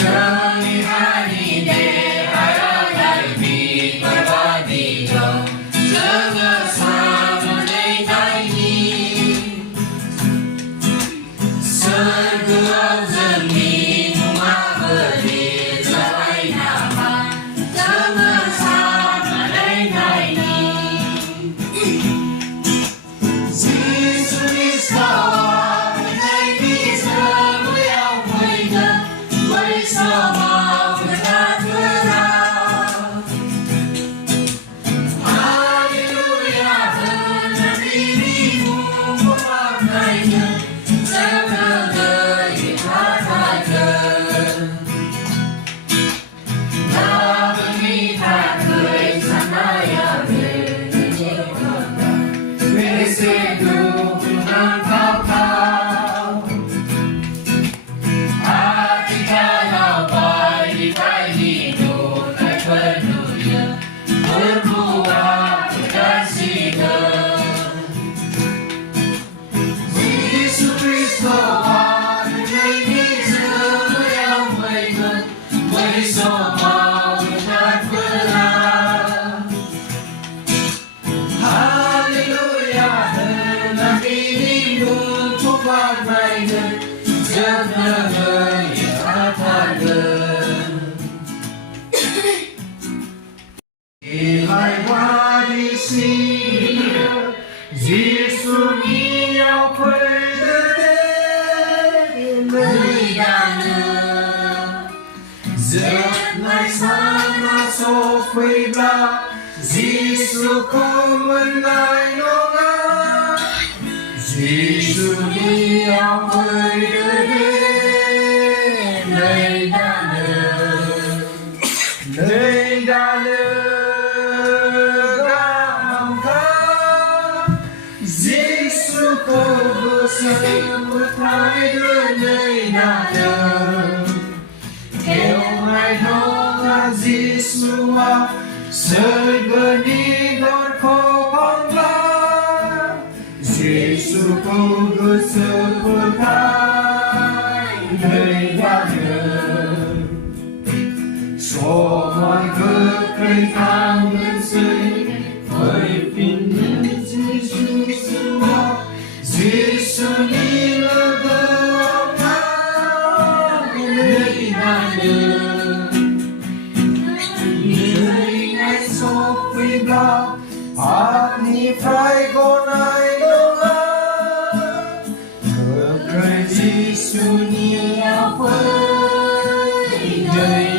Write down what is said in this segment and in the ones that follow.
Sehari-hari berada di berbagi jangan sama lekai segala demi memberi jalan nama jangan sama lekai Yesus Kristus bersama benar-benar Haleluya benar dirimu memaknainya sebagai hartakan Tak mengikat kesanaya berjaya berseduh menangkap kau berbuat kasihnya Yesus Kristus ini semua yang baik bersama benar-benar Haleluya dalam dirimu memaknainya sebagai hartakan Ilai wadi sini Yesus ni yang berdana Zat mai sana sofai ba Yesus kau menai nonga Yesus ni yang berdana Sebut hai nơi đà Kêu ngài nông Giê-xu-a Sơi beni đón khô phong la Giê-xu cầu gửi sebut hai nơi đà Số mọi cực cây thang lên xây Với bình nhân Giê-xu-a Yesus ni lega nơi ngày sop vi bla ni phải con ai đâu cười Yesus ni áo phơi nơi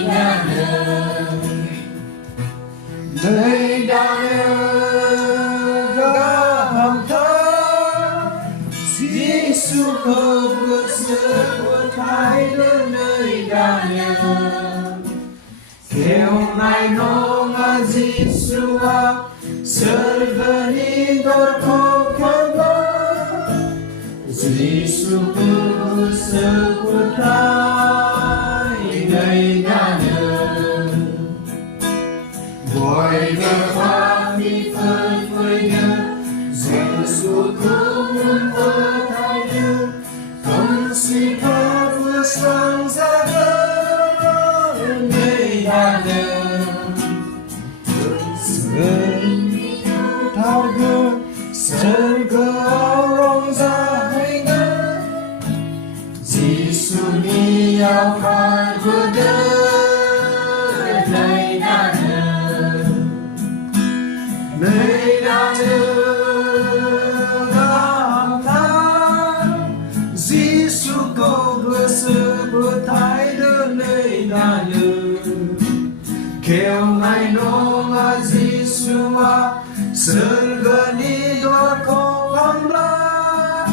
Yesus kau bersebut hai nơi đà Kêu ngài nông Giê-xu-a Serveni đốt khô khăn ba Yesus kau bersebut hai nơi đà Boy berfami phơi Yesus kau Sĩ ca vừa sang ra đời nơi đà Sơn thao gương Sơn cơ áo rong ra hay ngỡ Giê-xu ni áo khai vừa đời nơi đà nơi đà sebut hai nơi đà Kêu ngài nông Giê-xu-a Serveni đốt khô khăn la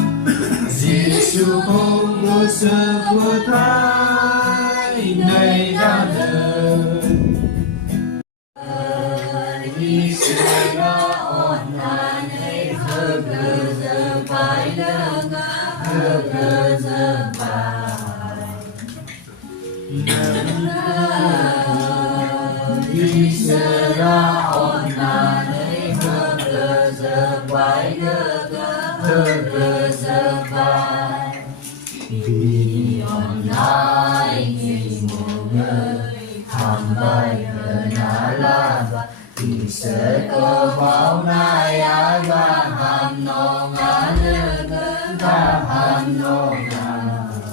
Giê-xu không bersebut hai nơi đà Isra ona nei bergezebai bergezebai Bion nai Hambai Nalava Iseko Maunaya Ham No Ngalaga Ham No Ngalaga